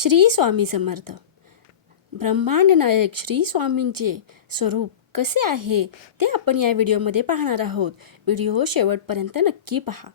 श्री स्वामी समर्थ. ब्रह्मांड नायक श्री स्वामींचे स्वरूप कसे आहे ते आपण या व्हिडिओमध्ये पाहणार आहोत. व्हिडिओ शेवटपर्यंत नक्की पहा.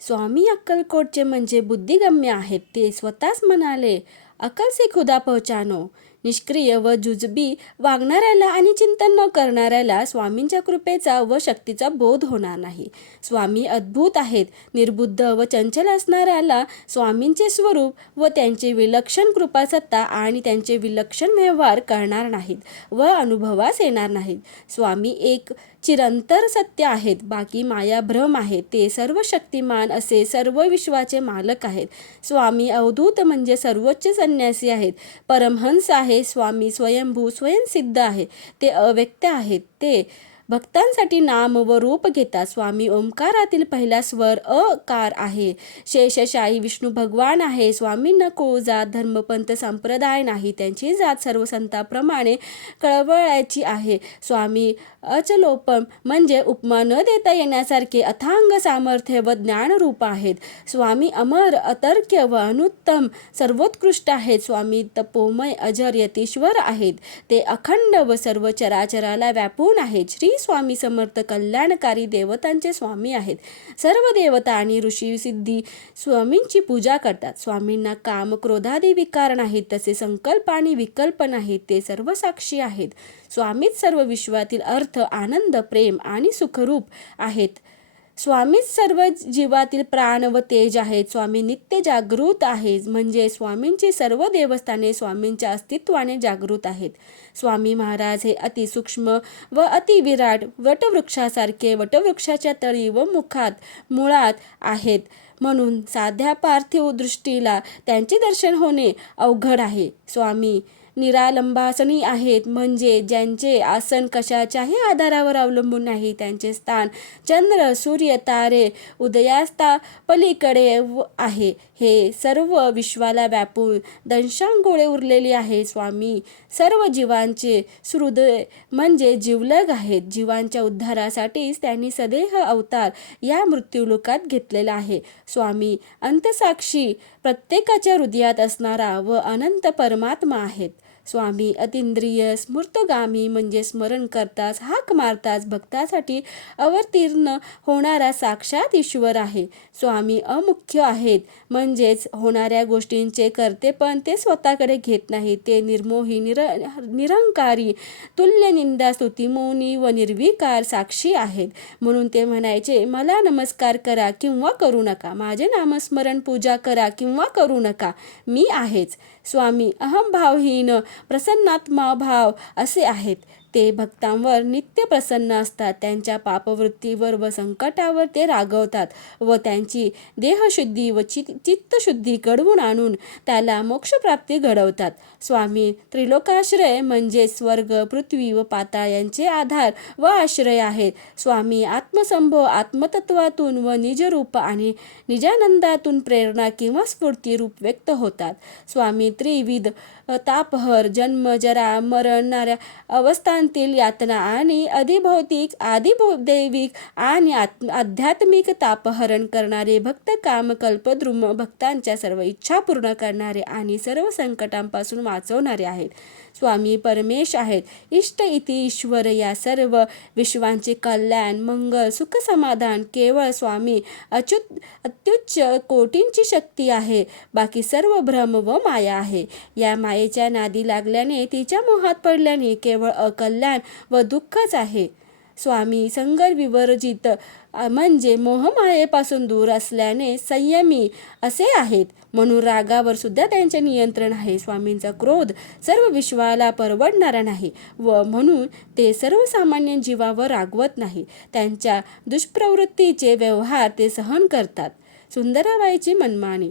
स्वामी अक्कलकोटचे म्हणजे बुद्धिगम्य आहेत. ते स्वतःच म्हणाले, अकल से खुदा पहचानो. निष्क्रिय व जुजबी वागणाऱ्याला आणि चिंतन न करणाऱ्याला स्वामींच्या कृपेचा व शक्तीचा बोध होणार नाही. स्वामी अद्भुत आहेत. निर्बुद्ध व चंचल असणाऱ्याला स्वामींचे स्वरूप व त्यांचे विलक्षण कृपासत्ता आणि त्यांचे विलक्षण व्यवहार कळणार नाहीत व अनुभवास येणार नाहीत. स्वामी एक चिरंतर सत्य आहेत. बाकी माया भ्रम आहे. ते सर्व शक्तिमान असे सर्व विश्वाचे मालक आहेत. स्वामी अवधूत म्हणजे सर्वोच्च संन्यासी आहेत. परमहंस आहे. स्वामी स्वयंभू स्वयंसिद्ध आहे. ते अव्यक्त आहेत. ते भक्तांसाठी नाम व रूप घेतात. स्वामी ओंकारातील पहिला स्वर अकार आहे. शेषशाही विष्णू भगवान आहे. स्वामींना कुळ जात धर्मपंथ संप्रदाय नाही. त्यांची जात सर्व संतांप्रमाणे कळवळ्याची आहे. स्वामी अचलोपम म्हणजे उपमा न देता येण्यासारखे अथांग सामर्थ्य व ज्ञानरूप आहेत. स्वामी अमर अतर्क्य व अनुत्तम सर्वोत्कृष्ट आहेत. स्वामी तपोमय अजर यतीश्वर आहेत. ते अखंड व सर्व चराचराला व्यापून आहेत. श्री स्वामी समर्थ कल्याणकारी देवतांचे स्वामी आहेत. सर्व देवता आणि ऋषी सिद्धी स्वामींची पूजा करतात. स्वामींना काम क्रोधादी विकार नाहीत. तसे संकल्प आणि विकल्प नाहीत. ते सर्व साक्षी आहेत. स्वामीच सर्व विश्वातील अर्थ, आनंद, प्रेम आणि सुखरूप आहेत. स्वामीच सर्व जीवातील प्राण व तेज आहेत. स्वामी नित्य जागृत आहेत. म्हणजे स्वामींची सर्व देवस्थाने स्वामींच्या अस्तित्वाने जागृत आहेत. स्वामी महाराज हे अति सूक्ष्म व अति विराट वटवृक्षासारखे वटवृक्षाच्या तळी व मुळात आहेत. म्हणून साध्या पार्थिव दृष्टीला त्यांचे दर्शन होणे अवघड आहे. स्वामी निरालंबासनी आहेत. म्हणजे ज्यांचे आसन कशाच्याही आधारावर अवलंबून नाही. त्यांचे स्थान चंद्र, सूर्य, तारे उदयास्ता पलीकडे आहे. हे सर्व विश्वाला व्यापून दंशांगोळे उरलेले आहे. स्वामी सर्व जीवांचे हृदय म्हणजे जीवलग आहेत. जीवांच्या उद्धारासाठीच त्यांनी सदेह अवतार या मृत्यूलोकात घेतलेला आहे. स्वामी अंतसाक्षी प्रत्येकाच्या हृदयात असणारा व अनंत परमात्मा आहेत. स्वामी अतींद्रिय स्मृतगामी म्हणजे स्मरण करताच हाक मारताच भक्तासाठी अवतीर्ण होणारा साक्षात ईश्वर आहे. स्वामी अमुख्य आहेत. म्हणजेच होणाऱ्या गोष्टींचे कर्तेपण ते स्वतःकडे घेत नाही. ते निर्मोही निरंकारी तुल्य निंदा स्तुती मौनी व निर्विकार साक्षी आहेत. म्हणून ते म्हणायचे, मला नमस्कार करा किंवा करू नका, माझे नामस्मरण पूजा करा किंवा करू नका, मी आहेच. स्वामी अहंभावहीन प्रसन्नात्मा भाव असे आहेत. ते भक्तांवर नित्य प्रसन्न असतात. त्यांच्या पापवृत्तीवर व संकटावर ते रागवतात व त्यांची देहशुद्धी व चित्तशुद्धी घडवून आणून त्याला मोक्षप्राप्ती घडवतात. स्वामी त्रिलोकाश्रय म्हणजे स्वर्ग, पृथ्वी व पाताळ यांचे आधार व आश्रय आहेत. स्वामी आत्मसंभव आत्मतत्वातून व निजरूप आणि निजानंदातून प्रेरणा किंवा स्फूर्तिरूप व्यक्त होतात. स्वामी त्रिविध तापहर जन्म, जरा, मरणाऱ्या अवस्थांतील यातना आणि अधिभौतिक, आदिदैविक आणि आध्यात्मिक तापहरण करणारे भक्त, काम कल्पद्रुम भक्तांच्या सर्व इच्छा पूर्ण करणारे आणि सर्व संकटांपासून वाचवणारे आहेत. स्वामी परमेश आहेत. इष्ट इति ईश्वर या सर्व विश्वांचे कल्याण, मंगल, सुख, समाधान केवळ स्वामी अत्युच्च कोटींची शक्ती आहे. बाकी सर्व भ्रम व माया आहे. या मायेच्या नादी लागल्याने, तिच्या मोहात पडल्याने केवळ अकल्याण व दुःखच आहे. स्वामी संगर विवर्जित म्हणजे मोहमायेपासून दूर असल्याने संयमी असे आहेत. म्हणून रागावर सुद्धा त्यांचे नियंत्रण आहे. स्वामींचा क्रोध सर्व विश्वाला परवडणारा नाही व म्हणून ते सर्वसामान्य जीवावर रागवत नाही. त्यांच्या दुष्प्रवृत्तीचे व्यवहार ते सहन करतात. सुंदराबाईची मनमानी.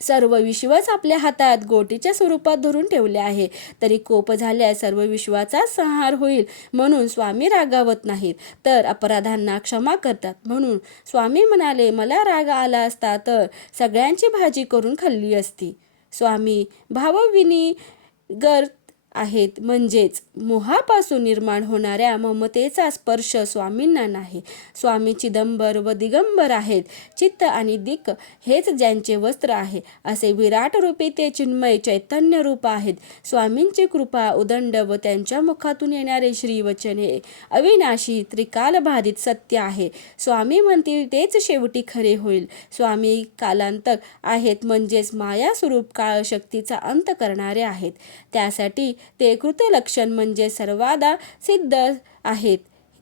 सर्व विश्वच आपल्या हातात गोटीच्या स्वरूपात धरून ठेवले आहे. तरी कोप झाल्यास सर्व विश्वाचा संहार होईल. म्हणून स्वामी रागावत नाहीत, तर अपराधांना क्षमा करतात. म्हणून स्वामी म्हणाले, मला राग आला असता तर सगळ्यांची भाजी करून खाल्ली असती. स्वामी भावविनिगर आहेत, म्हणजेच मोहापासून निर्माण होणाऱ्या ममतेचा स्पर्श स्वामींना नाही. स्वामी चिदंबर व दिगंबर आहेत. चित्त आणि दिक् हेच ज्यांचे वस्त्र आहे, असे विराट रूपी ते चिन्मय चैतन्य रूप आहेत. स्वामींची कृपा उदंड व त्यांच्या मुखातून येणारे श्रीवचन हे अविनाशी त्रिकालबाधित सत्य आहे. स्वामी म्हणतील तेच शेवटी खरे होईल. स्वामी कालांतक आहेत, म्हणजेच माया स्वरूप काळशक्तीचा अंत करणारे आहेत. त्यासाठी ते कृतलक्षण म्हणजे सर्वादा सिद्ध आहेत.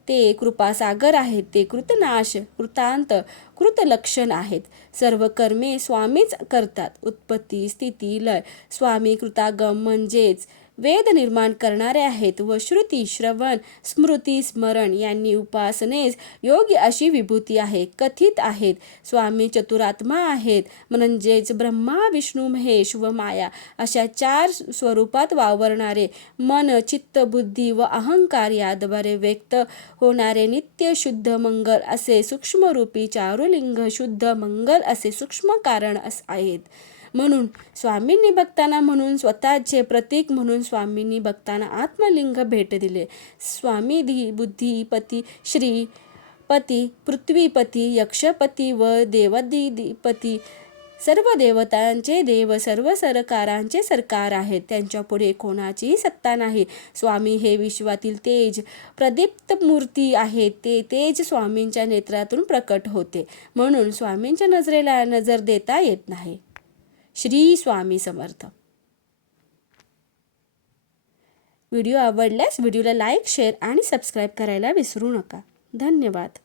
ते कृपासागर आहेत. ते कृतनाश, कृतांत, कृतलक्षण आहेत. सर्व कर्मे स्वामीच करतात. उत्पत्ती, स्थिती, लय. स्वामी कृतागम म्हणजेच वेद निर्माण करणारे आहेत व श्रुती, श्रवण, स्मृती, स्मरण यांनी उपासनेस योग्य अशी विभूती आहे, कथित आहेत. स्वामी चतुरात्मा आहेत, म्हणजेच ब्रह्मा, विष्णू, महेश व माया अशा 4 स्वरूपात वावरणारे. मन, चित्त, बुद्धी व अहंकार याद्वारे व्यक्त होणारे नित्य शुद्ध मंगल असे सूक्ष्मरूपी चारुलिंग, शुद्ध मंगल असे सूक्ष्म कारण आहेत. म्हणून स्वामींनी भक्तांना म्हणून स्वतःचे प्रतीक म्हणून स्वामींनी भक्तांना आत्मलिंग भेट दिले. स्वामी बुद्धिपती, श्रीपती, पृथ्वीपती, यक्षपती व देवाधिपती, सर्व देवतांचे देव, सर्व सरकारांचे सरकार आहेत. त्यांच्यापुढे कोणाचीही सत्ता नाही. स्वामी हे विश्वातील तेज, प्रदीप्त मूर्ती आहेत. ते तेज स्वामींच्या नेत्रातून प्रकट होते, म्हणून स्वामींच्या नजरेला नजर देता येत नाही. श्री स्वामी समर्थ. व्हिडिओ आवडल्यास व्हिडिओला लाईक, शेअर आणि सबस्क्राईब करायला विसरू नका. धन्यवाद.